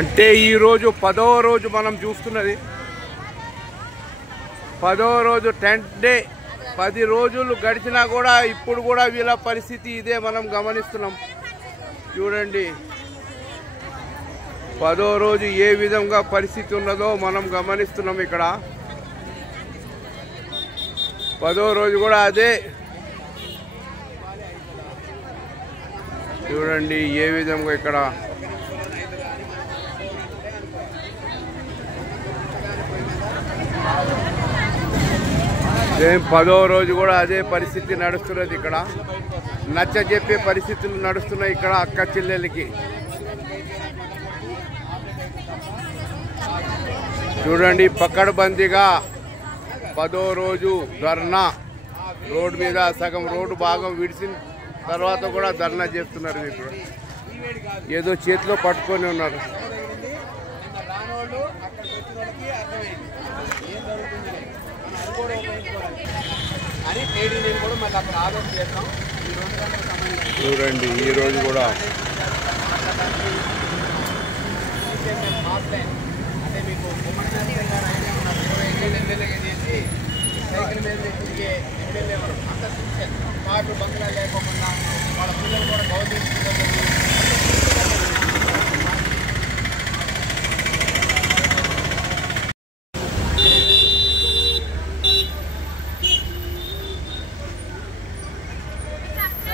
అంటే ఈరోజు 10వ రోజు మనం చూస్తున్నది. 10వ రోజు 10th డే. 10 రోజులు గడిచినా కూడా ఇప్పుడు కూడా వీళ్ళ పరిస్థితి ఇదే మనం గమనిస్తున్నాం. చూడండి 10వ రోజు ఏ విధంగా పరిస్థితి ఉన్నదో మనం గమనిస్తున్నాం. ఇక్కడ 10వ రోజు కూడా అదే. చూడండి ఏ విధంగా ఇక్కడ సేమ్ 10వ రోజు కూడా అదే పరిస్థితి నడుస్తున్నది. ఇక్కడ నచ్చ చెప్పే పరిస్థితులు నడుస్తున్నాయి ఇక్కడ అక్క చెల్లెలకి. చూడండి పక్కడబందీగా 10వ రోజు ధర్నా. రోడ్డు మీద సగం రోడ్డు భాగం విడిచిన తర్వాత కూడా ధర్నా చేస్తున్నారు. ఇప్పుడు ఏదో చేతిలో పట్టుకొని ఉన్నారు. చూడండి ఈరోజు కూడా అంటే మీకు సైకిల్ మీద తిరిగే ఎమ్మెల్యే అంత పాటు బంగ్లా లేకోకుండా వాళ్ళ పిల్లలు కూడా గవర్నమెంట్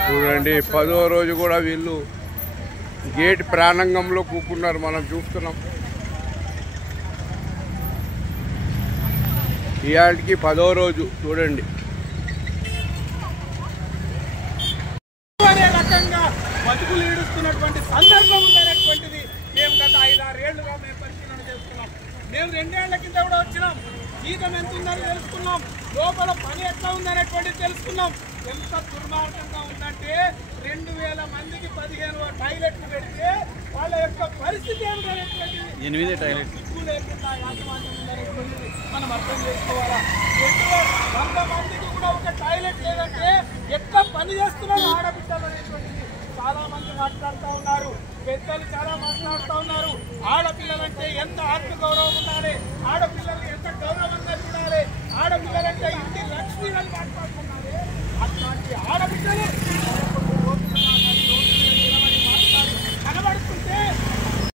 చూడండి 10వ రోజు కూడా వీళ్ళు గేట్ ప్రాంగణంలో కూకున్నారు. మనం చూస్తున్నాం. ఇవాళకి 10వ రోజు చూడండి. అనే రకంగా బతుకులు ఈడుస్తున్నటువంటి సందర్భం ఉందనేటువంటిది మేము గత 5-6 ఏళ్లుగా మేము పరిశీలన చేస్తున్నాం. మేము 2 ఏళ్ల కింద కూడా వచ్చినాం. జీతం ఎంత ఉందని తెలుసుకున్నాం. లోపల పని ఎట్లా ఉందనేటువంటిది తెలుసుకున్నాం. ఎంత దుర్మార్గంగా ఉందంటే 2000 మందికి 15 టాయిలెట్లు పెడితే వాళ్ళ యొక్క పరిస్థితి ఏమిటనేటువంటిది 8 టాయిలెట్లు సిగ్గు లేకుండా యాజమాన్యం ఉందనేటువంటిది మనం అర్థం చేసుకోవాలా. 100 మందికి కూడా ఒక టాయిలెట్ లేదంటే ఎట్లా పని చేస్తున్నారు ఆడబిడ్డలు అనేటువంటిది చాలా మంది మాట్లాడుతూ ఉన్నారు. పెద్దలు చాలా మాట్లాడుతూ ఉన్నారు. ఆడపిల్లలంటే ఎంత ఆత్మగౌరవం ఉండాలి, ఆడపిల్లలు ఎంత గౌరవంగా చూడాలి, ఆడపిల్లలంటే ఇంటి లక్ష్మి అని మాట్లాడుతున్నారు.